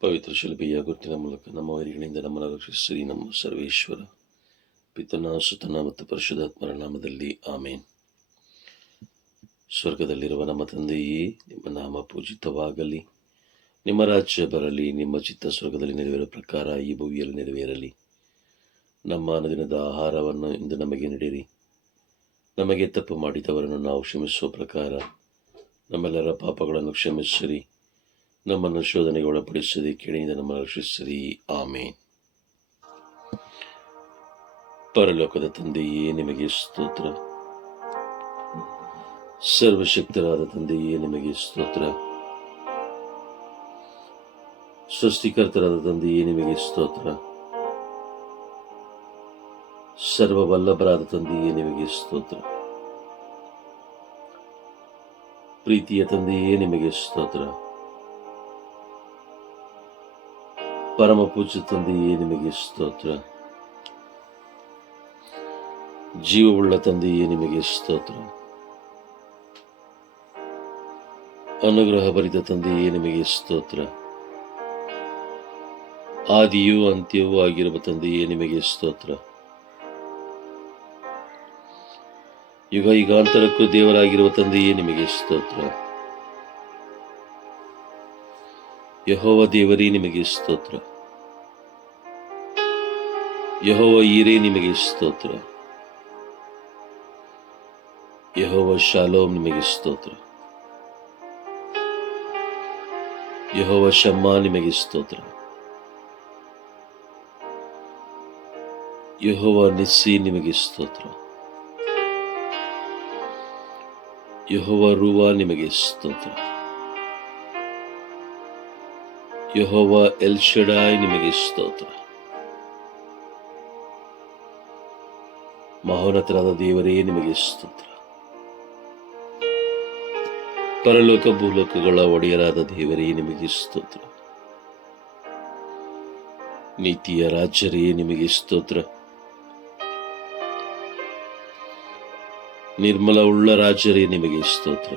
ಪವಿತ್ರ ಶಿಲ್ಪಿಯ ಗುರುತಿನ ಮೂಲಕ ನಮ್ಮ ವೈರಿಗಳಿಂದ ನಮ್ಮನ್ನು ರಕ್ಷಿಸಿರಿ, ನಮ್ಮ ಸರ್ವೇಶ್ವರ. ಪಿತನ ಸುತನ ಮತ್ತು ಪರಿಶುದ್ಧಾತ್ಮರ ನಾಮದಲ್ಲಿ ಆಮೇನ್. ಸ್ವರ್ಗದಲ್ಲಿರುವ ನಮ್ಮ ತಂದೆಯೇ, ನಿಮ್ಮ ನಾಮ ಪೂಜಿತವಾಗಲಿ. ನಿಮ್ಮ ರಾಜ್ಯ ಬರಲಿ, ನಿಮ್ಮ ಚಿತ್ತ ಸ್ವರ್ಗದಲ್ಲಿ ನೆರವೇರುವ ಪ್ರಕಾರ ಈ ಭೂಮಿಯಲ್ಲಿ ನೆರವೇರಲಿ. ನಮ್ಮ ಅನುದಿನದ ಆಹಾರವನ್ನು ಇಂದು ನಮಗೆ ನೀಡಿರಿ. ನಮಗೆ ತಪ್ಪು ಮಾಡಿದವರನ್ನು ನಾವು ಕ್ಷಮಿಸುವ ಪ್ರಕಾರ ನಮ್ಮೆಲ್ಲರ ಪಾಪಗಳನ್ನು ಕ್ಷಮಿಸಿರಿ. ನಮ್ಮನ್ನು ಶೋಧನೆಗೆ ಒಳಪಡಿಸದೆ ಕೇಳಿಯಿಂದ ನಮ್ಮನ್ನು ರಕ್ಷಿಸಿರಿ. ಆಮೇನ್. ಪರಲೋಕದ ತಂದೆಯೇ, ನಿಮಗೆ ಸ್ತೋತ್ರ. ಸರ್ವಶಕ್ತರಾದ ತಂದೆಯೇ, ನಿಮಗೆ ಸ್ತೋತ್ರ. ಸೃಷ್ಟಿಕರ್ತರಾದ ತಂದೆಯೇ, ನಿಮಗೆ ಸ್ತೋತ್ರ. ಸರ್ವವಲ್ಲಭರಾದ ತಂದೆಯೇ, ನಿಮಗೆ ಸ್ತೋತ್ರ. ಪ್ರೀತಿಯ ತಂದೆಯೇ, ನಿಮಗೆ ಸ್ತೋತ್ರ. ಪರಮ ಪೂಜ್ಯ ತಂದೆಯೇ ನಿಮಗೆ ಸ್ತೋತ್ರ. ಜೀವವುಳ್ಳ ತಂದೆಯೇ ನಿಮಗೆ ಸ್ತೋತ್ರ. ಅನುಗ್ರಹ ಭರಿತ ತಂದೆಯೇ ನಿಮಗೆ ಸ್ತೋತ್ರ. ಆದಿಯೂ ಅಂತ್ಯವೂ ಆಗಿರುವ ತಂದೆಯೇ ನಿಮಗೆ ಸ್ತೋತ್ರ. ಯುಗ ಯುಗಾಂತರಕ್ಕೂ ದೇವರಾಗಿರುವ ತಂದೆಯೇ ನಿಮಗೆ ಸ್ತೋತ್ರ. ಯಹೋವ ದೇವರೇ ನಿಮಗೆ ಸ್ತೋತ್ರ. ಯಹೋವ ಈರೇ ನಿಮಗೆ ಸ್ತೋತ್ರ ಯಹೋವ ಶಾಲೋಮ್ ನಿಮಗೆ ಸ್ತೋತ್ರ ಯಹೋವ ಶಮ್ಮ ನಿಮಗೆ ಸ್ತೋತ್ರ ಯಹೋವ ನಿಸ್ಸಿ ನಿಮಗೆ ಸ್ತೋತ್ರ ಯಹೋವ ರೂವ ನಿಮಗೆ ಸ್ತೋತ್ರ ಯಹೋವ ಎಲ್ ಶಡಾಯ್ ನಿಮಗೆ ಸ್ತೋತ್ರ ಮಹೋನ್ನತರಾದ ದೇವರೇ, ನಿಮಗೆ ಸ್ತೋತ್ರ. ಪರಲೋಕ ಭೂಲೋಕಗಳ ಒಡೆಯರಾದ ದೇವರೇ, ನಿಮಗೆ ಸ್ತೋತ್ರ. ನೀತಿಯ ರಾಜರೇ, ನಿಮಗೆ ಸ್ತೋತ್ರ. ನಿರ್ಮಲ ಉಳ್ಳ ರಾಜ್ಯರೇ ನಿಮಗೆ ಸ್ತೋತ್ರ.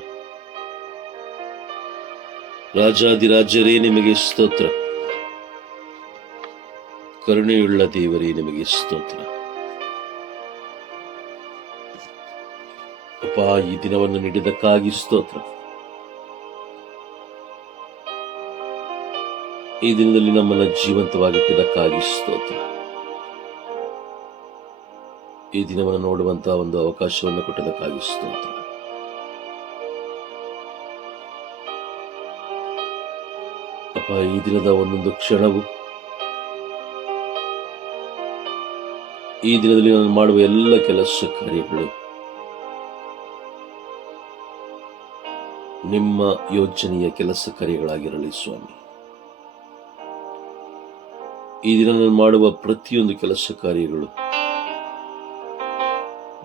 ರಾಜಾದಿರಾಜ್ಯರೇ ನಿಮಗೆ ಸ್ತೋತ್ರ. ಕರುಣೆಯುಳ್ಳ ದೇವರೇ, ನಿಮಗೆ ಸ್ತೋತ್ರ. ಅಪ್ಪ ಈ ದಿನವನ್ನು ನೀಡಿದಕ್ಕಾಗಿ ಸ್ತೋತ್ರ. ಈ ದಿನದಲ್ಲಿ ನಮ್ಮನ್ನು ಜೀವಂತವಾಗಿಟ್ಟಿದ್ದಕ್ಕಾಗಿ ಸ್ತೋತ್ರ. ಈ ದಿನವನ್ನು ನೋಡುವಂತಹ ಒಂದು ಅವಕಾಶವನ್ನು ಕೊಟ್ಟದಕ್ಕಾಗಿ ಸ್ತೋತ್ರ. ಅಪ್ಪ, ಈ ದಿನದ ಒಂದೊಂದು ಕ್ಷಣವು, ಈ ದಿನದಲ್ಲಿ ನಾನು ಮಾಡುವ ಎಲ್ಲ ಕೆಲಸ ಕಾರ್ಯಗಳು ನಿಮ್ಮ ಯೋಚನೆಯ ಕೆಲಸ ಕಾರ್ಯಗಳಾಗಿರಲಿ ಸ್ವಾಮಿ. ಈ ದಿನ ನಾನು ಮಾಡುವ ಪ್ರತಿಯೊಂದು ಕೆಲಸ ಕಾರ್ಯಗಳು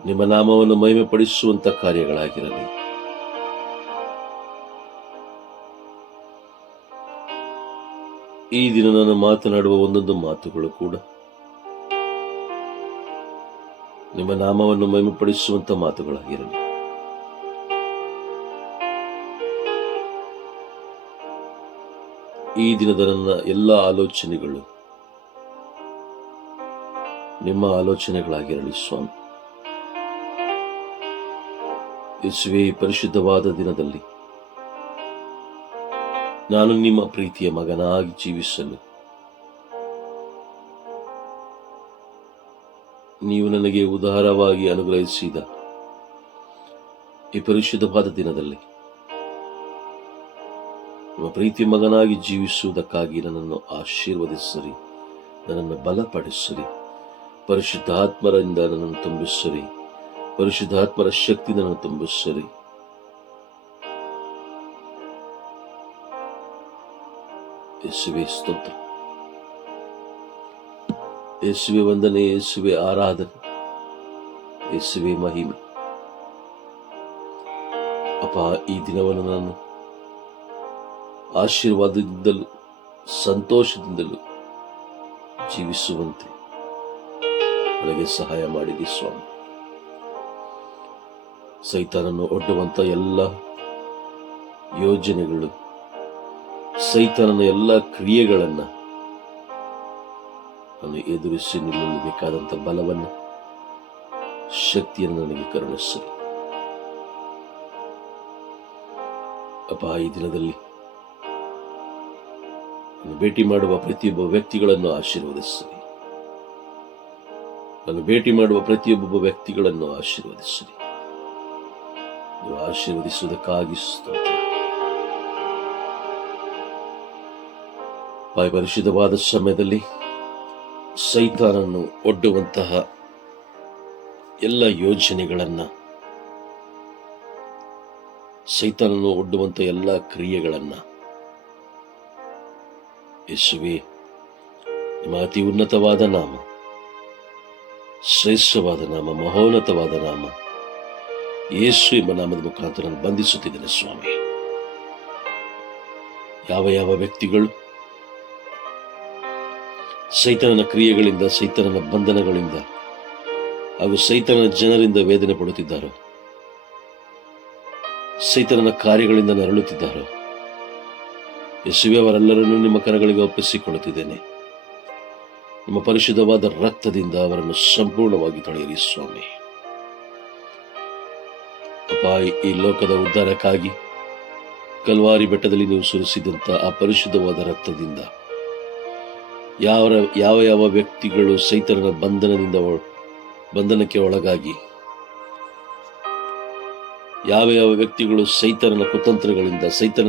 ನಿಮ್ಮ ನಾಮವನ್ನು ಮಹಿಮೆ ಪಡಿಸುವಂತ ಕಾರ್ಯಗಳಾಗಿರಲಿ. ಈ ದಿನ ನಾನು ಮಾತನಾಡುವ ಒಂದೊಂದು ಮಾತುಗಳು ಕೂಡ ನಿಮ್ಮ ನಾಮವನ್ನು ಮಹಿಮೆ ಪಡಿಸುವಂತ ಮಾತುಗಳಾಗಿರಲಿ. ಈ ದಿನದ ನನ್ನ ಎಲ್ಲ ಆಲೋಚನೆಗಳು. ನಿಮ್ಮ ಆಲೋಚನೆಗಳಾಗಿರಲಿ, ಸ್ವಾಮಿ. ಯೇಸುವೆ, ಈ ಪರಿಶುದ್ಧವಾದ ದಿನದಲ್ಲಿ ನಾನು ನಿಮ್ಮ ಪ್ರೀತಿಯ ಮಗನಾಗಿ ಜೀವಿಸಲು ನೀವು ನನಗೆ ಉದಾರವಾಗಿ ಅನುಗ್ರಹಿಸಿದ ಈ ಪರಿಶುದ್ಧವಾದ ದಿನದಲ್ಲಿ ನಿಮ್ಮ ಪ್ರೀತಿ ಮಗನಾಗಿ ಜೀವಿಸುವುದಕ್ಕಾಗಿ ನನ್ನನ್ನು ಆಶೀರ್ವದಿಸಿರಿ. ನನ್ನನ್ನು ಬಲಪಡಿಸಿರಿ. ಪರಿಶುದ್ಧಾತ್ಮರಿಂದ ನನ್ನನ್ನು ತುಂಬಿಸಿರಿ. ಪರಿಶುದ್ಧಾತ್ಮರ ಶಕ್ತಿ ನನ್ನನ್ನು ತುಂಬಿಸಿರಿ. ಯೇಸುವೆ ಸ್ತೋತ್ರ. ವಂದನೆ, ಯೇಸುವೆ ಆರಾಧನೆ, ಯೇಸುವೆ ಮಹಿಮೆ. ಅಪ್ಪ, ಈ ದಿನವನ್ನು ನಾನು ಆಶೀರ್ವಾದದಿಂದಲೂ, ಸಂತೋಷದಿಂದಲೂ ಜೀವಿಸುವಂತೆ ನನಗೆ ಸಹಾಯ ಮಾಡಿದೆ ಸ್ವಾಮಿ. ಸೈತಾನನ್ನು ಒಡ್ಡುವಂಥ ಎಲ್ಲ ಯೋಜನೆಗಳು, ಸೈತಾನನ ಎಲ್ಲ ಕ್ರಿಯೆಗಳನ್ನು ನಾನು ಎದುರಿಸಿ ನಿಲ್ಲಲು ಬೇಕಾದಂಥ ಬಲವನ್ನು, ಶಕ್ತಿಯನ್ನು ನನಗೆ ಕರುಣಿಸಲಿ ಅಪ್ಪ ಈ ದಿನದಲ್ಲಿ ಭೇಟಿ ಮಾಡುವ ಪ್ರತಿಯೊಬ್ಬ ವ್ಯಕ್ತಿಗಳನ್ನು ಆಶೀರ್ವದಿಸಲಿ ನಾನು ಭೇಟಿ ಮಾಡುವ ಪ್ರತಿಯೊಬ್ಬ ವ್ಯಕ್ತಿಗಳನ್ನು ಆಶೀರ್ವದಿಸಲಿ ನೀವು ಆಶೀರ್ವದಿಸುವುದಕ್ಕಾಗಿ ಸ್ತೋತ್ರ. ಸಮಯದಲ್ಲಿ ಸೈತಾನನ್ನು ಒಡ್ಡುವಂತಹ ಎಲ್ಲ ಯೋಜನೆಗಳನ್ನು, ಸೈತಾನನ್ನು ಒಡ್ಡುವಂಥ ಎಲ್ಲ ಕ್ರಿಯೆಗಳನ್ನು ಯೇಸುವೆ ನಿಮ್ಮ ಅತಿ ಉನ್ನತವಾದ ನಾಮ, ಶ್ರೇಷ್ಠವಾದ ನಾಮ, ಮಹೋನ್ನತವಾದ ನಾಮ. ಯೇಸು ಎಂಬ ನಾಮದ ಮುಖಾಂತರ ಬಂಧಿಸುತ್ತಿದ್ದೇನೆ ಸ್ವಾಮಿ. ಯಾವ ಯಾವ ವ್ಯಕ್ತಿಗಳು ಸೈತನನ ಕ್ರಿಯೆಗಳಿಂದ, ಸೈತನನ ಬಂಧನಗಳಿಂದ ಹಾಗೂ ಸೈತನ ಜನರಿಂದ ವೇದನೆ ಪಡುತ್ತಿದ್ದಾರೋ, ಸೈತನನ ಕಾರ್ಯಗಳಿಂದ ನರಳುತ್ತಿದ್ದಾರೋ ಯೇಸುವೆ ನಿಮ್ಮ ಕರಗಳಿಗೆ ಒಪ್ಪಿಸಿಕೊಳ್ಳುತ್ತಿದ್ದೇನೆ ನಿಮ್ಮ ಪರಿಶುದ್ಧವಾದ ರಕ್ತದಿಂದ ಅವರನ್ನು ಸಂಪೂರ್ಣವಾಗಿ ತೊಳೆಯಿರಿ ಸ್ವಾಮಿ. ಅಪ್ಪ, ಈ ಲೋಕದ ಉದ್ಧಾರಕ್ಕಾಗಿ ಕಲ್ವಾರಿ ಬೆಟ್ಟದಲ್ಲಿ ನೀವು ಸುರಿಸಿದಂಥ ಆ ಪರಿಶುದ್ಧವಾದ ರಕ್ತದಿಂದ ಯಾವ ಯಾವ ಯಾವ ವ್ಯಕ್ತಿಗಳು ಸೈತನನ ಬಂಧನದಿಂದ ಬಂಧನಕ್ಕೆ ಒಳಗಾಗಿ ಯಾವ ಯಾವ ವ್ಯಕ್ತಿಗಳು ಸೈತನನ ಕುತಂತ್ರಗಳಿಂದ ಸೈತನ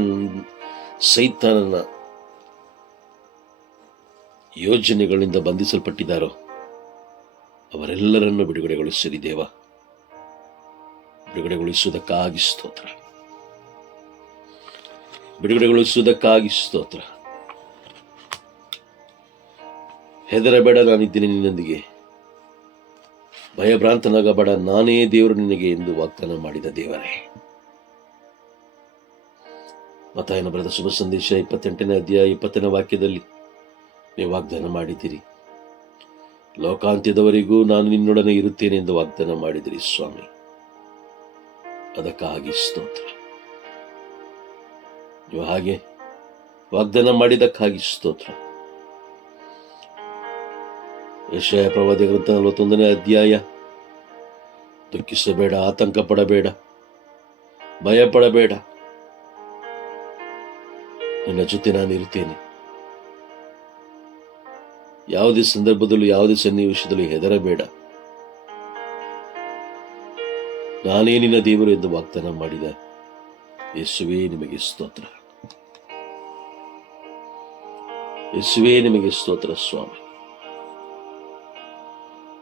ಸೈತಾನನ ಯೋಜನೆಗಳಿಂದ ಬಂಧಿಸಲ್ಪಟ್ಟಿದ್ದಾರೋ ಅವರೆಲ್ಲರನ್ನು ಬಿಡುಗಡೆಗೊಳಿಸಿರಿ ದೇವ. ಬಿಡುಗಡೆಗೊಳಿಸುವುದಕ್ಕಾಗಿ ಸ್ತೋತ್ರ. ಬಿಡುಗಡೆಗೊಳಿಸುವುದಕ್ಕಾಗಿ ಸ್ತೋತ್ರ. ಹೆದರಬೇಡ, ನಾನಿದ್ದೀನಿ ನಿನ್ನೊಂದಿಗೆ. ಭಯಭ್ರಾಂತನಾಗಬೇಡ, ನಾನೇ ದೇವರು ನಿನಗೆ ಎಂದು ವಾಗ್ದಾನ ಮಾಡಿದ ದೇವರೇ. ಮತಾಯನ ಬರೆದ ಶುಭ ಸಂದೇಶ ಇಪ್ಪತ್ತೆಂಟನೇ ಅಧ್ಯಾಯ ಇಪ್ಪತ್ತನೇ ವಾಕ್ಯದಲ್ಲಿ ನೀವು ವಾಗ್ದಾನ ಮಾಡಿದ್ದೀರಿ. ಲೋಕಾಂತ್ಯದವರೆಗೂ ನಾನು ನಿನ್ನೊಡನೆ ಇರುತ್ತೇನೆ ಎಂದು ವಾಗ್ದಾನ ಮಾಡಿದಿರಿ ಸ್ವಾಮಿ. ಅದಕ್ಕಾಗಿ ಸ್ತೋತ್ರ. ನೀವು ಹಾಗೆ ವಾಗ್ದಾನ ಮಾಡಿದಕ್ಕಾಗಿ ಸ್ತೋತ್ರ. ಯಶಯ ಪ್ರವಾದಿ ಗ್ರಂಥ ನಲವತ್ತೊಂದನೇ ಅಧ್ಯಾಯ. ದುಃಖಿಸಬೇಡ ಆತಂಕ ಪಡಬೇಡ ಭಯ ಪಡಬೇಡ ನಿನ್ನ ಜೊತೆ ನಾನು ಇರುತ್ತೇನೆ. ಯಾವುದೇ ಸಂದರ್ಭದಲ್ಲೂ ಯಾವುದೇ ಸನ್ನಿವೇಶದಲ್ಲೂ ಹೆದರಬೇಡ. ನಾನೇ ನಿನ್ನ ದೇವರು ಎಂದು ವಾಗ್ದಾನ ಮಾಡಿದ ಯೇಸುವೇ ನಿಮಗೆ ಸ್ತೋತ್ರ. ಯೇಸುವೇ ನಿಮಗೆ ಸ್ತೋತ್ರ, ಸ್ವಾಮಿ.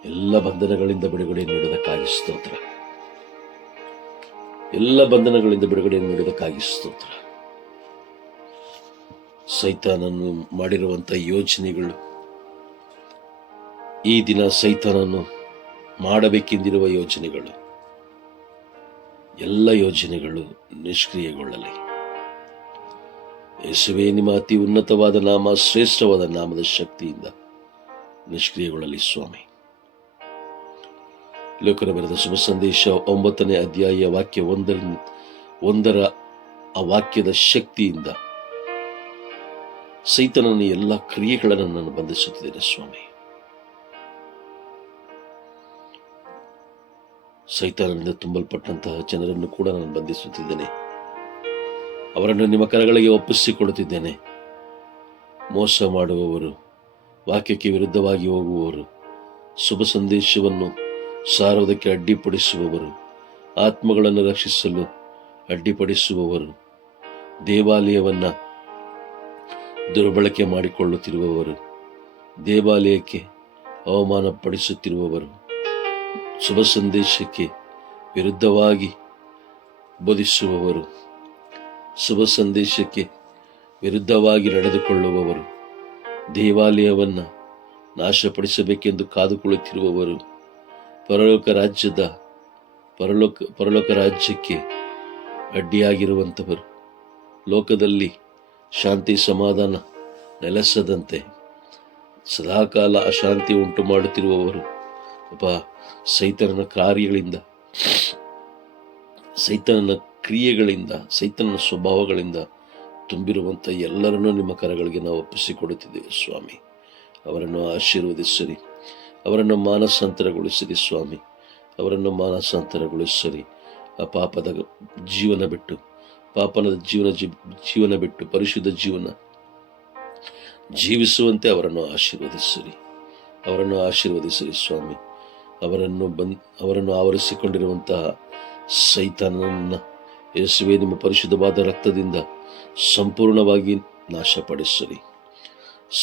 ಎಲ್ಲ ಬಂಧನಗಳಿಂದ ಬಿಡುಗಡೆ ನೀಡುವುದಕ್ಕಾಗಿ ಸ್ತೋತ್ರ. ಎಲ್ಲ ಬಂಧನಗಳಿಂದ ಬಿಡುಗಡೆ ನೀಡುವುದಕ್ಕಾಗಿ ಸ್ತೋತ್ರ. ಸೈತಾನನ್ನು ಮಾಡಿರುವಂಥ ಯೋಜನೆಗಳು ಈ ದಿನ ಸೈತಾನನ್ನು ಮಾಡಬೇಕೆಂದಿರುವ ಯೋಜನೆಗಳು ಎಲ್ಲ ಯೋಜನೆಗಳು ನಿಷ್ಕ್ರಿಯಗೊಳ್ಳಲಿ. ಯೇಸುವೇ, ನಿಮ್ಮ ಅತಿ ಉನ್ನತವಾದ ನಾಮ, ಶ್ರೇಷ್ಠವಾದ ನಾಮದ ಶಕ್ತಿಯಿಂದ ನಿಷ್ಕ್ರಿಯಗೊಳ್ಳಲಿ ಸ್ವಾಮಿ. ಲೋಕನ ಬರೆದ ಶುಭ ಸಂದೇಶ ಒಂಬತ್ತನೇ ಅಧ್ಯಾಯ ವಾಕ್ಯ ಒಂದರ ಒಂದರ ಆ ವಾಕ್ಯದ ಶಕ್ತಿಯಿಂದ ಸೈತನನ ಎಲ್ಲ ಕ್ರಿಯೆಗಳನ್ನು ನಾನು ಬಂಧಿಸುತ್ತಿದ್ದೇನೆ ಸ್ವಾಮಿ. ಸೈತಾನದಿಂದ ತುಂಬಲ್ಪಟ್ಟಂತಹ ಜನರನ್ನು ಕೂಡ ನಾನು ಬಂಧಿಸುತ್ತಿದ್ದೇನೆ. ಅವರನ್ನು ನಿಮ್ಮ ಕರಗಳಿಗೆ ಒಪ್ಪಿಸಿಕೊಡುತ್ತಿದ್ದೇನೆ. ಮೋಸ ಮಾಡುವವರು, ವಾಕ್ಯಕ್ಕೆ ವಿರುದ್ಧವಾಗಿ ಹೋಗುವವರು, ಶುಭ ಸಂದೇಶವನ್ನು ಸಾರುವುದಕ್ಕೆ ಅಡ್ಡಿಪಡಿಸುವವರು, ಆತ್ಮಗಳನ್ನು ರಕ್ಷಿಸಲು ಅಡ್ಡಿಪಡಿಸುವವರು, ದೇವಾಲಯವನ್ನು ದುರ್ಬಳಕೆ ಮಾಡಿಕೊಳ್ಳುತ್ತಿರುವವರು, ದೇವಾಲಯಕ್ಕೆ ಅವಮಾನಪಡಿಸುತ್ತಿರುವವರು, ಶುಭ ಸಂದೇಶಕ್ಕೆ ವಿರುದ್ಧವಾಗಿ ಬೋಧಿಸುವವರು, ಶುಭ ಸಂದೇಶಕ್ಕೆ ವಿರುದ್ಧವಾಗಿ ನಡೆದುಕೊಳ್ಳುವವರು, ದೇವಾಲಯವನ್ನು ನಾಶಪಡಿಸಬೇಕೆಂದು ಕಾದುಕೊಳ್ಳುತ್ತಿರುವವರು, ಪರಲೋಕ ರಾಜ್ಯದ ಪರಲೋಕ ಪರಲೋಕ ರಾಜ್ಯಕ್ಕೆ ಅಡ್ಡಿಯಾಗಿರುವಂಥವರು ಲೋಕದಲ್ಲಿ ಶಾಂತಿ ಸಮಾಧಾನ ನೆಲೆಸದಂತೆ. ಸದಾಕಾಲ ಅಶಾಂತಿ ಉಂಟು ಮಾಡುತ್ತಿರುವವರು ಅಪ್ಪ ಸೈತನ ಕಾರ್ಯಗಳಿಂದ ಸೈತನ ಕ್ರಿಯೆಗಳಿಂದ ಸೈತನ ಸ್ವಭಾವಗಳಿಂದ ತುಂಬಿರುವಂಥ ಎಲ್ಲರನ್ನೂ ನಿಮ್ಮ ಕರಗಳಿಗೆ ನಾವು ಒಪ್ಪಿಸಿಕೊಡುತ್ತಿದ್ದೇವೆ ಸ್ವಾಮಿ. ಅವರನ್ನು ಆಶೀರ್ವದಿಸಿರಿ ಅವರನ್ನು ಮಾನಸಾಂತರಗೊಳಿಸಿರಿ ಸ್ವಾಮಿ. ಅವರನ್ನು ಮಾನಸಾಂತರಗೊಳಿಸಿರಿ ಆ ಪಾಪದ ಜೀವನ ಬಿಟ್ಟು ಪಾಪನದ ಜೀವನ ಜೀವನ ಬಿಟ್ಟು ಪರಿಶುದ್ಧ ಜೀವನ ಜೀವಿಸುವಂತೆ ಅವರನ್ನು ಆಶೀರ್ವದಿಸಿರಿ. ಅವರನ್ನು ಆಶೀರ್ವದಿಸಿರಿ ಸ್ವಾಮಿ. ಅವರನ್ನು ಬಂದ್, ಅವರನ್ನು ಆವರಿಸಿಕೊಂಡಿರುವಂತಹ ಸೈತಾನನನ್ನು ಯೇಸುವೆ, ನಿಮ್ಮ ಪರಿಶುದ್ಧವಾದ ರಕ್ತದಿಂದ ಸಂಪೂರ್ಣವಾಗಿ ನಾಶಪಡಿಸಿರಿ.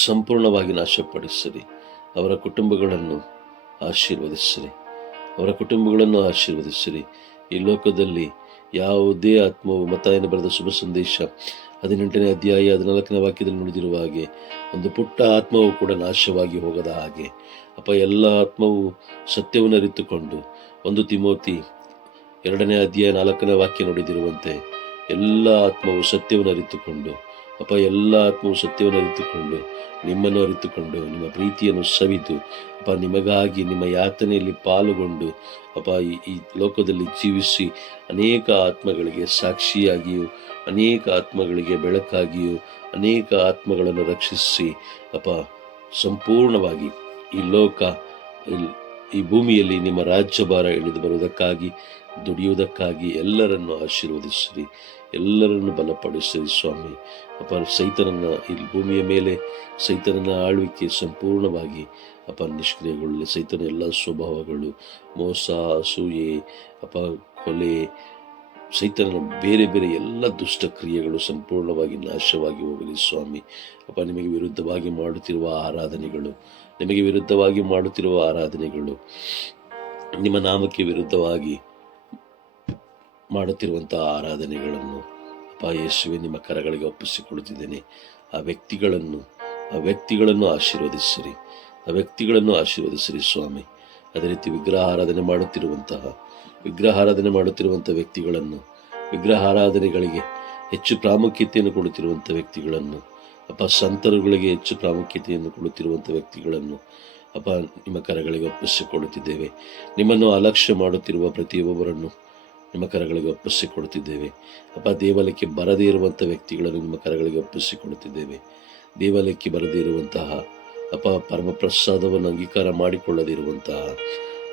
ಸಂಪೂರ್ಣವಾಗಿ ನಾಶಪಡಿಸಿರಿ. ಅವರ ಕುಟುಂಬಗಳನ್ನು ಆಶೀರ್ವದಿಸಿರಿ. ಅವರ ಕುಟುಂಬಗಳನ್ನು ಆಶೀರ್ವದಿಸಿರಿ. ಈ ಲೋಕದಲ್ಲಿ ಯಾವುದೇ ಆತ್ಮವು ಮತಾಯನ ಬರೆದ ಶುಭ ಸಂದೇಶ ಹದಿನೆಂಟನೇ ಅಧ್ಯಾಯ ಹದಿನಾಲ್ಕನೇ ವಾಕ್ಯದಲ್ಲಿ ನುಡಿದಿರುವ ಹಾಗೆ, ಒಂದು ಪುಟ್ಟ ಆತ್ಮವು ಕೂಡ ನಾಶವಾಗಿ ಹೋಗದ ಹಾಗೆ. ಅಪ್ಪ, ಎಲ್ಲ ಆತ್ಮವು ಸತ್ಯವನ್ನು ಅರಿತುಕೊಂಡು, ಒಂದು ತಿಮೋತಿ ಎರಡನೇ ಅಧ್ಯಾಯ ನಾಲ್ಕನೇ ವಾಕ್ಯ ನುಡಿದಿರುವಂತೆ, ಎಲ್ಲ ಆತ್ಮವು ಸತ್ಯವನ್ನು ಅರಿತುಕೊಂಡು ಅಪ್ಪ ಎಲ್ಲ ಆತ್ಮವು ಸತ್ಯವನ್ನು ಅರಿತುಕೊಂಡು, ನಿಮ್ಮನ್ನು ಅರಿತುಕೊಂಡು, ನಿಮ್ಮ ಪ್ರೀತಿಯನ್ನು ಸವಿದು, ಅಪ್ಪ, ನಿಮಗಾಗಿ ನಿಮ್ಮ ಯಾತನೆಯಲ್ಲಿ ಪಾಲುಗೊಂಡು, ಅಪ್ಪ ಈ ಲೋಕದಲ್ಲಿ ಜೀವಿಸಿ ಅನೇಕ ಆತ್ಮಗಳಿಗೆ ಸಾಕ್ಷಿಯಾಗಿಯೂ, ಅನೇಕ ಆತ್ಮಗಳಿಗೆ ಬೆಳಕಾಗಿಯೂ, ಅನೇಕ ಆತ್ಮಗಳನ್ನು ರಕ್ಷಿಸಿ, ಅಪ್ಪ, ಸಂಪೂರ್ಣವಾಗಿ ಈ ಲೋಕ ಈ ಭೂಮಿಯಲ್ಲಿ ನಿಮ್ಮ ರಾಜ್ಯಭಾರ ಇಳಿದು ಬರುವುದಕ್ಕಾಗಿ, ದುಡಿಯುವುದಕ್ಕಾಗಿ ಎಲ್ಲರನ್ನು ಆಶೀರ್ವದಿಸಿರಿ. ಎಲ್ಲರನ್ನು ಬಲಪಡಿಸಿರಿ ಸ್ವಾಮಿ. ಅಪ್ಪ, ಸೈತನನ್ನು ಈ ಭೂಮಿಯ ಮೇಲೆ ಸೈತನನ ಆಳ್ವಿಕೆ ಸಂಪೂರ್ಣವಾಗಿ ಅಪ್ಪ ನಿಷ್ಕ್ರಿಯಗೊಳ್ಳಲಿ ಸೈತನ ಎಲ್ಲ ಸ್ವಭಾವಗಳು, ಮೋಸ, ಅಸೂಯೆ ಅಪ ಕೊಲೆ ಸೈತನ ಬೇರೆ ಬೇರೆ ಎಲ್ಲ ದುಷ್ಟ ಕ್ರಿಯೆಗಳು ಸಂಪೂರ್ಣವಾಗಿ ನಾಶವಾಗಿ ಹೋಗಲಿ ಸ್ವಾಮಿ. ಅಪ್ಪ, ನಿಮಗೆ ವಿರುದ್ಧವಾಗಿ ಮಾಡುತ್ತಿರುವ ಆರಾಧನೆಗಳು ನಿಮಗೆ ವಿರುದ್ಧವಾಗಿ ಮಾಡುತ್ತಿರುವ ಆರಾಧನೆಗಳು, ನಿಮ್ಮ ನಾಮಕ್ಕೆ ವಿರುದ್ಧವಾಗಿ ಮಾಡುತ್ತಿರುವಂತಹ ಆರಾಧನೆಗಳನ್ನು ಅಪ್ಪ ಯೇಸುವೆ, ನಿಮ್ಮ ಕರಗಳಿಗೆ ಒಪ್ಪಿಸಿಕೊಡುತ್ತಿದ್ದೇನೆ. ಆ ವ್ಯಕ್ತಿಗಳನ್ನು ಆ ವ್ಯಕ್ತಿಗಳನ್ನು ಆಶೀರ್ವದಿಸಿರಿ. ಆ ವ್ಯಕ್ತಿಗಳನ್ನು ಆಶೀರ್ವದಿಸಿರಿ ಸ್ವಾಮಿ. ಅದೇ ರೀತಿ ವಿಗ್ರಹ ಆರಾಧನೆ ಮಾಡುತ್ತಿರುವಂತಹ, ವಿಗ್ರಹ ಆರಾಧನೆ ಮಾಡುತ್ತಿರುವಂಥ ವ್ಯಕ್ತಿಗಳನ್ನು, ವಿಗ್ರಹ ಆರಾಧನೆಗಳಿಗೆ ಹೆಚ್ಚು ಪ್ರಾಮುಖ್ಯತೆಯನ್ನು ಕೊಡುತ್ತಿರುವಂಥ ವ್ಯಕ್ತಿಗಳನ್ನು ಅಪ್ಪ, ಸಂತರುಗಳಿಗೆ ಹೆಚ್ಚು ಪ್ರಾಮುಖ್ಯತೆಯನ್ನು ಕೊಡುತ್ತಿರುವಂಥ ವ್ಯಕ್ತಿಗಳನ್ನು ಅಪ್ಪ, ನಿಮ್ಮ ಕರಗಳಿಗೆ ಒಪ್ಪಿಸಿಕೊಡುತ್ತಿದ್ದೇವೆ. ನಿಮ್ಮನ್ನು ಅಲಕ್ಷ್ಯ ಮಾಡುತ್ತಿರುವ ಪ್ರತಿಯೊಬ್ಬರನ್ನು ನಿಮ್ಮ ಕರಗಳಿಗೆ ಒಪ್ಪಿಸಿಕೊಡುತ್ತಿದ್ದೇವೆ. ಅಪ್ಪ, ದೇವಾಲಯಕ್ಕೆ ಬರದೇ ಇರುವಂಥ ವ್ಯಕ್ತಿಗಳನ್ನು ನಿಮ್ಮ ಕರಗಳಿಗೆ ಒಪ್ಪಿಸಿಕೊಡುತ್ತಿದ್ದೇವೆ. ದೇವಾಲಯಕ್ಕೆ ಬರದೇ ಇರುವಂತಹ ಅಪ್ಪ, ಪರಮಪ್ರಸಾದವನ್ನು ಅಂಗೀಕಾರ ಮಾಡಿಕೊಳ್ಳದಿರುವಂತಹ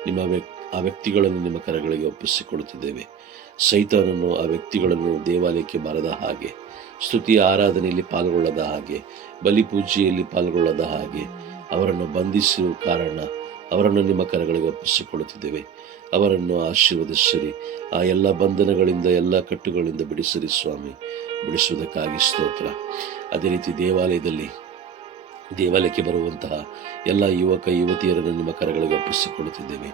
ನಿಮ್ಮ ವ್ಯಕ್, ಆ ವ್ಯಕ್ತಿಗಳನ್ನು ನಿಮ್ಮ ಕರಗಳಿಗೆ ಒಪ್ಪಿಸಿಕೊಡುತ್ತಿದ್ದೇವೆ. ಸೈತಾನನ್ನು ಆ ವ್ಯಕ್ತಿಗಳನ್ನು ದೇವಾಲಯಕ್ಕೆ ಬರದ ಹಾಗೆ ಸ್ತುತಿ ಆರಾಧನೆಯಲ್ಲಿ ಪಾಲ್ಗೊಳ್ಳದ ಹಾಗೆ ಬಲಿಪೂಜೆಯಲ್ಲಿ ಪಾಲ್ಗೊಳ್ಳದ ಹಾಗೆ, ಅವರನ್ನು ಬಂಧಿಸಿರುವ ಕಾರಣ ಅವರನ್ನು ನಿಮ್ಮ ಕರಗಳಿಗೆ ಒಪ್ಪಿಸಿಕೊಳ್ಳುತ್ತಿದ್ದೇವೆ. ಅವರನ್ನು ಆಶೀರ್ವದಿಸಿರಿ. ಆ ಎಲ್ಲ ಬಂಧನಗಳಿಂದ, ಎಲ್ಲ ಕಟ್ಟುಗಳಿಂದ ಬಿಡಿಸಿರಿ ಸ್ವಾಮಿ. ಬಿಡಿಸುವುದಕ್ಕಾಗಿ ಸ್ತೋತ್ರ. ಅದೇ ರೀತಿ ದೇವಾಲಯದಲ್ಲಿ ದೇವಾಲಯಕ್ಕೆ ಬರುವಂತಹ ಎಲ್ಲ ಯುವಕ ಯುವತಿಯರನ್ನು ನಿಮ್ಮ ಕರಗಳಿಗೆ ಒಪ್ಪಿಸಿಕೊಳ್ಳುತ್ತಿದ್ದೇವೆ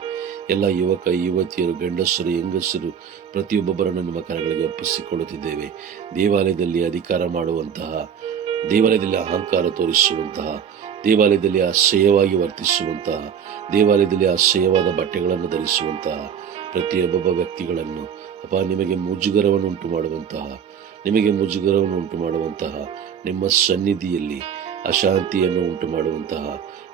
ಎಲ್ಲ ಯುವಕ, ಯುವತಿಯರು, ಗಂಡಸರು, ಹೆಂಗಸರು ಪ್ರತಿಯೊಬ್ಬೊಬ್ಬರನ್ನು ನಿಮ್ಮ ಕರಗಳಿಗೆ ಒಪ್ಪಿಸಿಕೊಳ್ಳುತ್ತಿದ್ದೇವೆ ದೇವಾಲಯದಲ್ಲಿ ಅಧಿಕಾರ ಮಾಡುವಂತಹ, ದೇವಾಲಯದಲ್ಲಿ ಅಹಂಕಾರ ತೋರಿಸುವಂತಹ, ದೇವಾಲಯದಲ್ಲಿ ಅಸಹ್ಯವಾಗಿ ವರ್ತಿಸುವಂತಹ, ದೇವಾಲಯದಲ್ಲಿ ಅಸಹ್ಯವಾದ ಬಟ್ಟೆಗಳನ್ನು ಧರಿಸುವಂತಹ ಪ್ರತಿಯೊಬ್ಬೊಬ್ಬ ವ್ಯಕ್ತಿಗಳನ್ನು, ಅಪ್ಪ, ನಿಮಗೆ ಮುಜುಗರವನ್ನು ಉಂಟು ಮಾಡುವಂತಹ, ನಿಮಗೆ ಮುಜುಗರವನ್ನು ಉಂಟು ಮಾಡುವಂತಹ ನಿಮ್ಮ ಸನ್ನಿಧಿಯಲ್ಲಿ ಅಶಾಂತಿಯನ್ನು ಉಂಟು ಮಾಡುವಂತಹ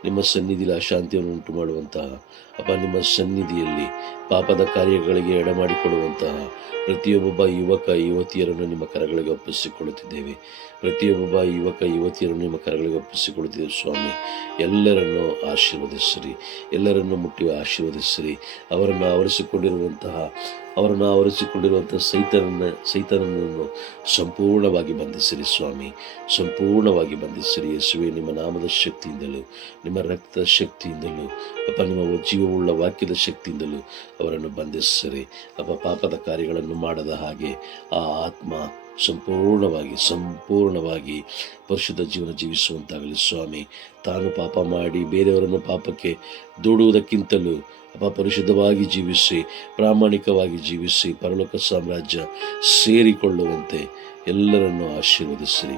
ನಿಮ್ಮ ಸನ್ನಿಧಿಯಲ್ಲಿ ಅಶಾಂತಿಯನ್ನು ಉಂಟು ಮಾಡುವಂತಹ ಅಪ್ಪ ನಿಮ್ಮ ಸನ್ನಿಧಿಯಲ್ಲಿ ಪಾಪದ ಕಾರ್ಯಗಳಿಗೆ ಎಡಮಾಡಿಕೊಡುವಂತಹ ಪ್ರತಿಯೊಬ್ಬೊಬ್ಬ ಯುವಕ, ಯುವತಿಯರನ್ನು ನಿಮ್ಮ ಕರಗಳಿಗೆ ಒಪ್ಪಿಸಿಕೊಳ್ಳುತ್ತಿದ್ದೇವೆ. ಪ್ರತಿಯೊಬ್ಬೊಬ್ಬ ಯುವಕ, ಯುವತಿಯರನ್ನು ನಿಮ್ಮ ಕರಗಳಿಗೆ ಒಪ್ಪಿಸಿಕೊಳ್ಳುತ್ತಿದ್ದೇವೆ ಸ್ವಾಮಿ. ಎಲ್ಲರನ್ನು ಆಶೀರ್ವದಿಸಿರಿ. ಎಲ್ಲರನ್ನು ಮುಟ್ಟಿ ಆಶೀರ್ವದಿಸಿರಿ. ಅವರನ್ನು ಆವರಿಸಿಕೊಂಡಿರುವಂತಹ, ಅವರನ್ನು ಆವರಿಸಿಕೊಂಡಿರುವಂಥ ಸೈತನನ್ನ, ಸೈತನನ್ನು ಸಂಪೂರ್ಣವಾಗಿ ಬಂಧಿಸಿರಿ ಸ್ವಾಮಿ. ಸಂಪೂರ್ಣವಾಗಿ ಬಂಧಿಸಿರಿ. ಯೇಸುವೆ, ನಿಮ್ಮ ನಾಮದ ಶಕ್ತಿಯಿಂದಲೂ, ನಿಮ್ಮ ರಕ್ತದ ಶಕ್ತಿಯಿಂದಲೂ, ಅಪ್ಪ ನಿಮ್ಮ ಜೀವವುಳ್ಳ ವಾಕ್ಯದ ಶಕ್ತಿಯಿಂದಲೂ ಅವರನ್ನು ಬಂಧಿಸಿರಿ. ಅಪ್ಪ, ಪಾಪದ ಕಾರ್ಯಗಳನ್ನು ಮಾಡದ ಹಾಗೆ ಆ ಆತ್ಮ ಸಂಪೂರ್ಣವಾಗಿ ಸಂಪೂರ್ಣವಾಗಿ ಪರಿಶುದ್ಧ ಜೀವನ ಜೀವಿಸುವಂತಾಗಲಿ ಸ್ವಾಮಿ. ತಾನು ಪಾಪ ಮಾಡಿ ಬೇರೆಯವರನ್ನು ಪಾಪಕ್ಕೆ ದೂಡುವುದಕ್ಕಿಂತಲೂ, ಅಪ್ಪ, ಪರಿಶುದ್ಧವಾಗಿ ಜೀವಿಸಿ, ಪ್ರಾಮಾಣಿಕವಾಗಿ ಜೀವಿಸಿ, ಪರಲೋಕ ಸಾಮ್ರಾಜ್ಯ ಸೇರಿಕೊಳ್ಳುವಂತೆ ಎಲ್ಲರನ್ನು ಆಶೀರ್ವದಿಸಿರಿ.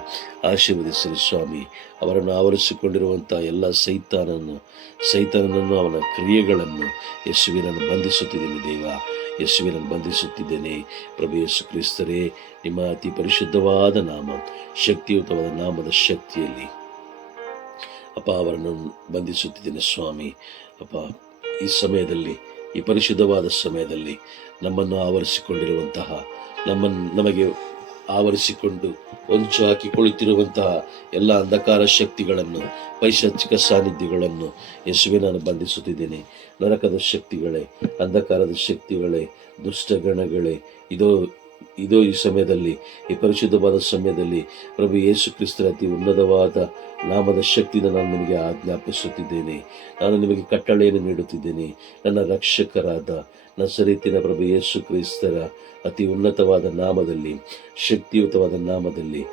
ಆಶೀರ್ವದಿಸಿರಿ ಸ್ವಾಮಿ. ಅವರನ್ನು ಆವರಿಸಿಕೊಂಡಿರುವಂಥ ಎಲ್ಲ ಸೈತಾನನ್ನು, ಸೈತಾನನನ್ನು, ಅವನ ಕ್ರಿಯೆಗಳನ್ನು ಯಶುವಿನನ್ನು ಬಂಧಿಸುತ್ತಿದ್ದೇನೆ ದೇವ. ಯಶುವಿನನ್ನು ಬಂಧಿಸುತ್ತಿದ್ದೇನೆ. ಪ್ರಭು ಯೇಸು ಕ್ರಿಸ್ತರೇ, ನಿಮ್ಮ ಅತಿ ಪರಿಶುದ್ಧವಾದ ನಾಮ, ಶಕ್ತಿಯುತವಾದ ನಾಮದ ಶಕ್ತಿಯಲ್ಲಿ. ಅಪ್ಪ, ಅವರನ್ನು ಬಂಧಿಸುತ್ತಿದ್ದೇನೆ ಸ್ವಾಮಿ. ಅಪ್ಪ, ಈ ಸಮಯದಲ್ಲಿ, ಈ ಪರಿಶುದ್ಧವಾದ ಸಮಯದಲ್ಲಿ ನಮ್ಮನ್ನು ಆವರಿಸಿಕೊಂಡಿರುವಂತಹ ನಮ್ಮನ್ನು ನಮಗೆ ಆವರಿಸಿಕೊಂಡು ಹೊಂಚು ಹಾಕಿಕೊಳ್ಳುತ್ತಿರುವಂತಹ ಎಲ್ಲ ಅಂಧಕಾರ ಶಕ್ತಿಗಳನ್ನು, ಪೈಶಾಚಿಕ ಸಾನ್ನಿಧ್ಯಗಳನ್ನು ಯಶುವೆ ನಾನು ಬಂಧಿಸುತ್ತಿದ್ದೇನೆ. ನರಕದ ಶಕ್ತಿಗಳೇ, ಅಂಧಕಾರದ ಶಕ್ತಿಗಳೇ, ದುಷ್ಟಗಣಗಳೇ, ಇದೋ ಇದೋ ಈ ಸಮಯದಲ್ಲಿ, ಈ ಪರಿಶುದ್ಧವಾದ ಸಮಯದಲ್ಲಿ ಪ್ರಭು ಯೇಸು ಕ್ರಿಸ್ತರ ಅತಿ ಉನ್ನತವಾದ ನಾಮದ ಶಕ್ತಿಯಿಂದ ನಾನು ನಿಮಗೆ ಆಜ್ಞಾಪಿಸುತ್ತಿದ್ದೇನೆ. ನಾನು ನಿಮಗೆ ಕಟ್ಟಳೆಯನ್ನು ನೀಡುತ್ತಿದ್ದೇನೆ. ನನ್ನ ರಕ್ಷಕರಾದ ನಸರೀತಿನ ಪ್ರಭು ಯೇಸು ಕ್ರಿಸ್ತರ ಅತಿ ಉನ್ನತವಾದ ನಾಮದಲ್ಲಿ, ಶಕ್ತಿಯುತವಾದ ನಾಮದಲ್ಲಿ,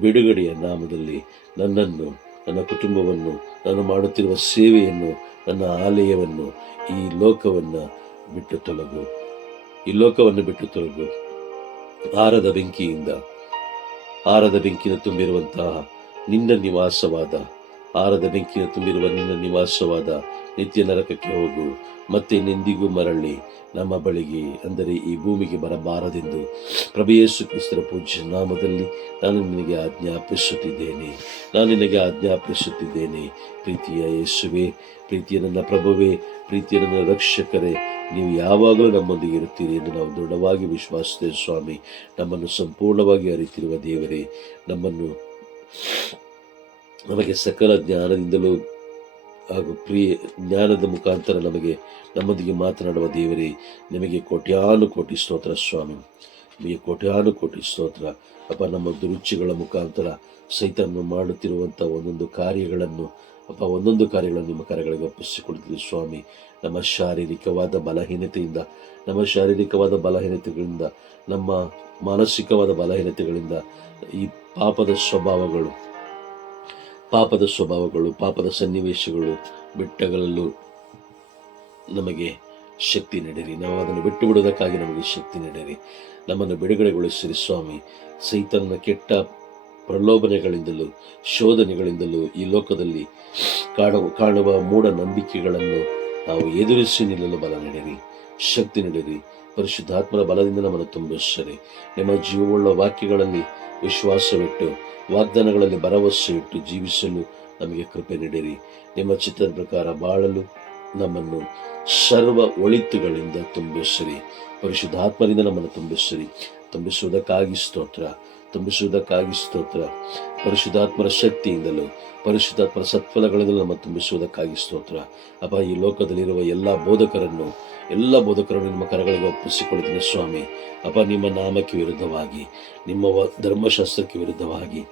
ಬಿಡುಗಡೆಯ ನಾಮದಲ್ಲಿ ನನ್ನನ್ನು, ನನ್ನ ಕುಟುಂಬವನ್ನು, ನಾನು ಮಾಡುತ್ತಿರುವ ಸೇವೆಯನ್ನು, ನನ್ನ ಆಲಯವನ್ನು ಈ ಲೋಕವನ್ನು ಬಿಟ್ಟು ತೊಲಗು. ಈ ಲೋಕವನ್ನು ಬಿಟ್ಟು ತೊಲಗು. ಆರದ ಬೆಂಕಿಯಿಂದ ಆರದ ಬೆಂಕಿನ ತುಂಬಿರುವಂತಹ ನಿನ್ನ ನಿವಾಸವಾದ ಆರದ ಬೆಂಕಿನ ತುಂಬಿರುವ ನಿನ್ನ ನಿವಾಸವಾದ ನಿತ್ಯ ನರಕಕ್ಕೆ ಹೋಗು, ಮತ್ತೆ ನಿಂದಿಗೂ ಮರಳಿ ನಮ್ಮ ಬಳಿಗೆ, ಅಂದರೆ ಈ ಭೂಮಿಗೆ ಬರಬಾರದೆಂದು ಪ್ರಭು ಯೇಸು ಕ್ರಿಸ್ತರ ಪೂಜ್ಯ ನಾಮದಲ್ಲಿ ನಾನು ನಿನಗೆ ಆಜ್ಞಾಪಿಸುತ್ತಿದ್ದೇನೆ. ನಾನು ನಿನಗೆ ಆಜ್ಞಾಪಿಸುತ್ತಿದ್ದೇನೆ. ಪ್ರೀತಿಯ ಯೇಸುವೆ, ಪ್ರೀತಿಯ ನನ್ನ ಪ್ರಭುವೇ, ಪ್ರೀತಿಯ ನನ್ನ ರಕ್ಷಕರೇ, ನೀವು ಯಾವಾಗಲೂ ನಮ್ಮೊಂದಿಗೆ ಇರುತ್ತೀರಿ ಎಂದು ನಾವು ದೃಢವಾಗಿ ವಿಶ್ವಾಸಿಸ್ತೇವೆ ಸ್ವಾಮಿ. ನಮ್ಮನ್ನು ಸಂಪೂರ್ಣವಾಗಿ ಅರಿತಿರುವ ದೇವರೇ, ನಮ್ಮನ್ನು ನಮಗೆ ಸಕಲ ಜ್ಞಾನದಿಂದಲೂ ಹಾಗೂ ಪ್ರಿಯ ಜ್ಞಾನದ ಮುಖಾಂತರ ನಮಗೆ ನಮ್ಮೊಂದಿಗೆ ಮಾತನಾಡುವ ದೇವರೇ, ನಿಮಗೆ ಕೋಟ್ಯಾನು ಕೋಟಿ ಸ್ತೋತ್ರ ಸ್ವಾಮಿ. ನಿಮಗೆ ಕೋಟ್ಯಾನು ಕೋಟಿ ಸ್ತೋತ್ರ. ಅಪ್ಪ, ನಮ್ಮ ದುರುಚಿಗಳ ಮುಖಾಂತರ ಸೈತನ್ನು ಮಾಡುತ್ತಿರುವಂಥ ಒಂದೊಂದು ಕಾರ್ಯಗಳನ್ನು, ಅಪ್ಪ, ಒಂದೊಂದು ಕಾರ್ಯಗಳನ್ನು ನಿಮ್ಮ ಕರೆಗಳಿಗೆ ಒಪ್ಪಿಸಿಕೊಡ್ತೀವಿ ಸ್ವಾಮಿ. ನಮ್ಮ ಶಾರೀರಿಕವಾದ ಬಲಹೀನತೆಯಿಂದ, ನಮ್ಮ ಶಾರೀರಿಕವಾದ ಬಲಹೀನತೆಗಳಿಂದ, ನಮ್ಮ ಮಾನಸಿಕವಾದ ಬಲಹೀನತೆಗಳಿಂದ ಈ ಪಾಪದ ಸ್ವಭಾವಗಳು ಪಾಪದ ಸ್ವಭಾವಗಳು, ಪಾಪದ ಸನ್ನಿವೇಶಗಳು ಬೆಟ್ಟಗಳಲ್ಲೂ ನಮಗೆ ಶಕ್ತಿ ನೀಡಿರಿ. ನಾವು ಅದನ್ನು ಬಿಟ್ಟು ಬಿಡೋದಕ್ಕಾಗಿ ನಮಗೆ ಶಕ್ತಿ ನೀಡಿರಿ. ನಮ್ಮನ್ನು ಬಿಡುಗಡೆಗೊಳಿಸಿರಿ ಸ್ವಾಮಿ. ಸೈತನ್ನ ಕೆಟ್ಟ ಪ್ರಲೋಭನೆಗಳಿಂದಲೂ, ಶೋಧನೆಗಳಿಂದಲೂ ಈ ಲೋಕದಲ್ಲಿ ಕಾಣುವ ಕಾಣುವ ಮೂಢನಂಬಿಕೆಗಳನ್ನು ನಾವು ಎದುರಿಸಿ ನಿಲ್ಲಲು ಬಲ ನೀಡಿರಿ, ಶಕ್ತಿ ನೀಡಿರಿ, ಪರಿಶುದ್ಧಾತ್ಮರ ಬಲದಿಂದ ನಮ್ಮನ್ನು ತುಂಬಿಸರಿ ನಿಮ್ಮ ಜೀವವುಳ್ಳ ವಾಕ್ಯಗಳಲ್ಲಿ ವಿಶ್ವಾಸವಿಟ್ಟು, ವಾಗ್ದಾನಗಳಲ್ಲಿ ಭರವಸೆ ಇಟ್ಟು ಜೀವಿಸಲು ನಮಗೆ ಕೃಪೆ ನೀಡಿರಿ. ನಿಮ್ಮ ಚಿತ್ರದ ಪ್ರಕಾರ ಬಾಳಲು ನಮ್ಮನ್ನು ಸರ್ವ ಒಳಿತುಗಳಿಂದ ತುಂಬಿಸಿರಿ ಪರಿಶುದ್ಧಾತ್ಮರಿಂದ ನಮ್ಮನ್ನು ತುಂಬಿಸಿರಿ ತುಂಬಿಸುವುದಕ್ಕಾಗಿ ಸ್ತೋತ್ರ. ತುಂಬಿಸುವುದಕ್ಕಾಗಿ ಸ್ತೋತ್ರ. ಪರಿಶುದ್ಧಾತ್ಮರ ಶಕ್ತಿಯಿಂದಲೂ, ಪರಿಶುದ್ಧಾತ್ಮರ ಸತ್ಫಲಗಳಿಂದಲೂ ನಮ್ಮ ತುಂಬಿಸುವುದಕ್ಕಾಗಿ ಸ್ತೋತ್ರ. ಅಪ್ಪ ಈ ಲೋಕದಲ್ಲಿರುವ ಎಲ್ಲ ಬೋಧಕರನ್ನು ಎಲ್ಲ ಬೋಧಕರನ್ನು ನಿಮ್ಮ ಕರಗಳಿಗೆ ಒಪ್ಪಿಸಿಕೊಳ್ಳುತ್ತೇನೆ ಸ್ವಾಮಿ. ಅಪ್ಪ ನಿಮ್ಮ ನಾಮಕ್ಕೆ ವಿರುದ್ಧವಾಗಿ, ನಿಮ್ಮ ಧರ್ಮಶಾಸ್ತ್ರಕ್ಕೆ ವಿರುದ್ಧವಾಗಿ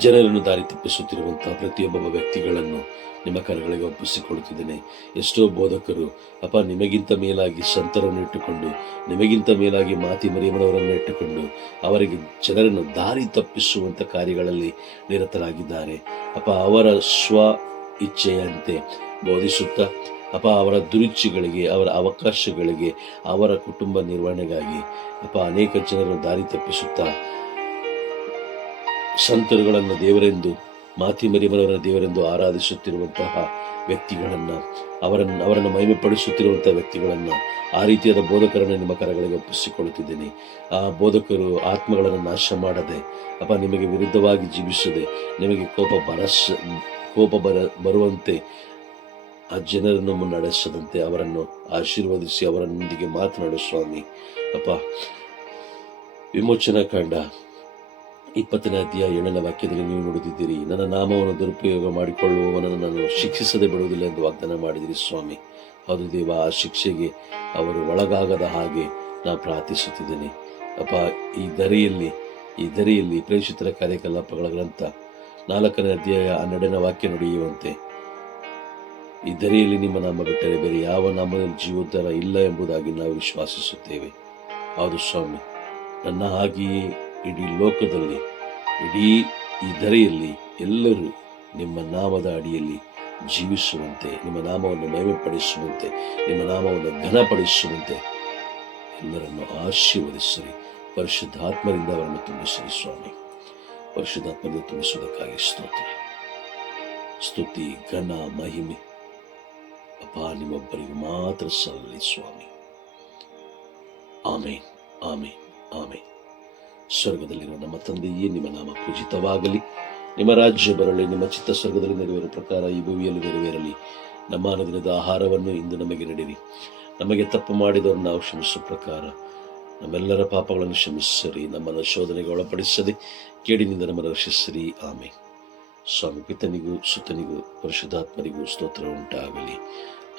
ಜನರನ್ನು ದಾರಿ ತಪ್ಪಿಸುತ್ತಿರುವಂತಹ ಪ್ರತಿಯೊಬ್ಬ ವ್ಯಕ್ತಿಗಳನ್ನು ನಿಮ್ಮ ಕರಗಳಿಗೆ ಒಪ್ಪಿಸಿಕೊಡುತ್ತಿದ್ದೇನೆ. ಎಷ್ಟೋ ಬೋಧಕರು, ಅಪ್ಪ, ನಿಮಗಿಂತ ಮೇಲಾಗಿ ಸಂತರನ್ನು ಇಟ್ಟುಕೊಂಡು, ನಿಮಗಿಂತ ಮೇಲಾಗಿ ಮಾತಿ ಮರಿಯಮ್ಮನವರನ್ನು ಇಟ್ಟುಕೊಂಡು, ಅವರಿಗೆ ಜನರನ್ನು ದಾರಿ ತಪ್ಪಿಸುವಂಥ ಕಾರ್ಯಗಳಲ್ಲಿ ನಿರತರಾಗಿದ್ದಾರೆ. ಅಪ್ಪ, ಅವರ ಸ್ವ ಇಚ್ಛೆಯಂತೆ ಬೋಧಿಸುತ್ತಾ, ಅಪ್ಪ, ಅವರ ದುರುಚಿಗಳಿಗೆ ಅವರ ಅವಕಾಶಗಳಿಗೆ, ಅವರ ಕುಟುಂಬ ನಿರ್ವಹಣೆಗಾಗಿ, ಅಪ್ಪ, ಅನೇಕ ಜನರನ್ನು ದಾರಿ ತಪ್ಪಿಸುತ್ತಾ ಸಂತರುಗಳನ್ನು ದೇವರೆಂದು ಮಾತಿ ಮರಿಮನವರ ದೇವರೆಂದು ಆರಾಧಿಸುತ್ತಿರುವಂತಹ ವ್ಯಕ್ತಿಗಳನ್ನು, ಅವರನ್ನು ಅವರನ್ನು ಮಹಿಮೆಪಡಿಸುತ್ತಿರುವಂತಹ ವ್ಯಕ್ತಿಗಳನ್ನು ಆ ರೀತಿಯಾದ ಬೋಧಕರನ್ನು ನಿಮ್ಮ ಕರಗಳಿಗೆ ಒಪ್ಪಿಸಿಕೊಳ್ಳುತ್ತಿದ್ದೇನೆ. ಆ ಬೋಧಕರು ಆತ್ಮಗಳನ್ನು ನಾಶ ಮಾಡದೆ ಅಪ್ಪ ನಿಮಗೆ ವಿರುದ್ಧವಾಗಿ ಜೀವಿಸದೆ, ನಿಮಗೆ ಕೋಪ ಬರಸ, ಕೋಪ ಬರ, ಬರುವಂತೆ ಆ ಜನರನ್ನು ಮುನ್ನಡೆಸದಂತೆ ಅವರನ್ನು ಆಶೀರ್ವದಿಸಿ ಅವರೊಂದಿಗೆ ಮಾತನಾಡು ಸ್ವಾಮಿ. ಅಪ್ಪ, ವಿಮೋಚನಾ ಕಾಂಡ ಇಪ್ಪತ್ತನೇ ಅಧ್ಯಾಯ ಏಳನೇ ವಾಕ್ಯದಲ್ಲಿ ನೀವು ನೋಡುತ್ತಿದ್ದೀರಿ, ನನ್ನ ನಾಮವನ್ನು ದುರುಪಯೋಗ ಮಾಡಿಕೊಳ್ಳುವವನನ್ನು ನಾನು ಶಿಕ್ಷಿಸದೆ ಬಿಡುವುದಿಲ್ಲ ಎಂದು ವಾಗ್ದಾನ ಮಾಡಿದಿರಿ ಸ್ವಾಮಿ. ಹೌದು ದೇವ, ಆ ಶಿಕ್ಷೆಗೆ ಅವರು ಒಳಗಾಗದ ಹಾಗೆ ನಾ ಪ್ರಾರ್ಥಿಸುತ್ತಿದ್ದೇನೆ. ಅಪ್ಪ, ಈ ದರೆಯಲ್ಲಿ ಈ ದರೆಯಲ್ಲಿ ಪ್ರೇಷಿತರ ಕಾರ್ಯಕಲಾಪಗಳ ಗ್ರಂಥ ನಾಲ್ಕನೇ ಅಧ್ಯಾಯ ಹನ್ನೆರಡನೇ ವಾಕ್ಯ ನುಡಿಯುವಂತೆ. ಈ ದರೆಯಲ್ಲಿ ನಿಮ್ಮ ನಾಮ ಬಿಟ್ಟರೆ ಬೇರೆ ಯಾವ ನಾಮದಲ್ಲಿ ಜೀವೋದ್ಧಾರ ಇಲ್ಲ ಎಂಬುದಾಗಿ ನಾವು ವಿಶ್ವಾಸಿಸುತ್ತೇವೆ. ಹೌದು ಸ್ವಾಮಿ, ನನ್ನ ಹಾಗೆಯೇ ಇಡೀ ಲೋಕದಲ್ಲಿ, ಇಡೀ ಈ ಧರೆಯಲ್ಲಿ ಎಲ್ಲರೂ ನಿಮ್ಮ ನಾಮದ ಅಡಿಯಲ್ಲಿ ಜೀವಿಸುವಂತೆ, ನಿಮ್ಮ ನಾಮವನ್ನು ಮಹಿಮೆಪಡಿಸುವಂತೆ, ನಿಮ್ಮ ನಾಮವನ್ನು ಘನಪಡಿಸುವಂತೆ ಎಲ್ಲರನ್ನು ಆಶೀರ್ವದಿಸಿರಿ. ಪರಿಶುದ್ಧಾತ್ಮರಿಂದ ಅವರನ್ನು ತುಂಬಿಸಿರಿ ಸ್ವಾಮಿ. ಪರಿಶುದ್ಧಾತ್ಮದಿಂದ ತುಂಬಿಸುವುದಕ್ಕಾಗಿ ಸ್ತೋತ್ರ. ಸ್ತುತಿ, ಘನ, ಮಹಿಮೆ. ಅಪ್ಪ, ನಿಮ್ಮೊಬ್ಬರಿಗೆ ಮಾತ್ರ ಸಲ್ಲಿ ಸ್ವಾಮಿ. ಆಮೇನ್ ಆಮೇನ್ ಆಮೇನ್. ಸ್ವರ್ಗದಲ್ಲಿರುವ ನಮ್ಮ ತಂದೆಯೇ ನಿಮ್ಮ ನಾಮ ಪೂಜಿತವಾಗಲಿ. ನಿಮ್ಮ ರಾಜ್ಯ ಬರಲಿ, ನಿಮ್ಮ ಚಿತ್ತ ಸ್ವರ್ಗದಲ್ಲಿ ನೆರವೇರುವ ಪ್ರಕಾರ ಈ ಭೂಮಿಯಲ್ಲಿ ನೆರವೇರಲಿ. ನಮ್ಮ ಅನುದಿನದ ಆಹಾರವನ್ನು ಇಂದು ನಮಗೆ ನೀಡಿರಿ. ನಮಗೆ ತಪ್ಪು ಮಾಡಿದವರನ್ನು ನಾವು ಕ್ಷಮಿಸುವ ಪ್ರಕಾರ ನಮ್ಮೆಲ್ಲರ ಪಾಪಗಳನ್ನು ಕ್ಷಮಿಸಿರಿ, ನಮ್ಮನ್ನು ಶೋಧನೆಗೆ ಒಳಪಡಿಸದೆ ಕೇಡಿನಿಂದ ನಮ್ಮನ್ನು ರಕ್ಷಿಸಿರಿ. ಆಮೆ ಸ್ವಾಮಿ ಪಿತನಿಗೂ ಸುತನಿಗೂ ಪರಿಶುದ್ಧಾತ್ಮರಿಗೂ ಸ್ತೋತ್ರ ಉಂಟಾಗಲಿ.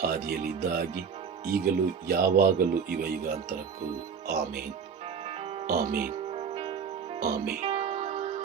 ಆದಿಯಲ್ಲಿ ಇದ್ದಾಗಿ ಈಗಲೂ ಯಾವಾಗಲೂ ಇವ ಈಗ ಅಂತರಕ್ಕೂ ಆಮೇನ್. ಆಮೇನ್. Amen.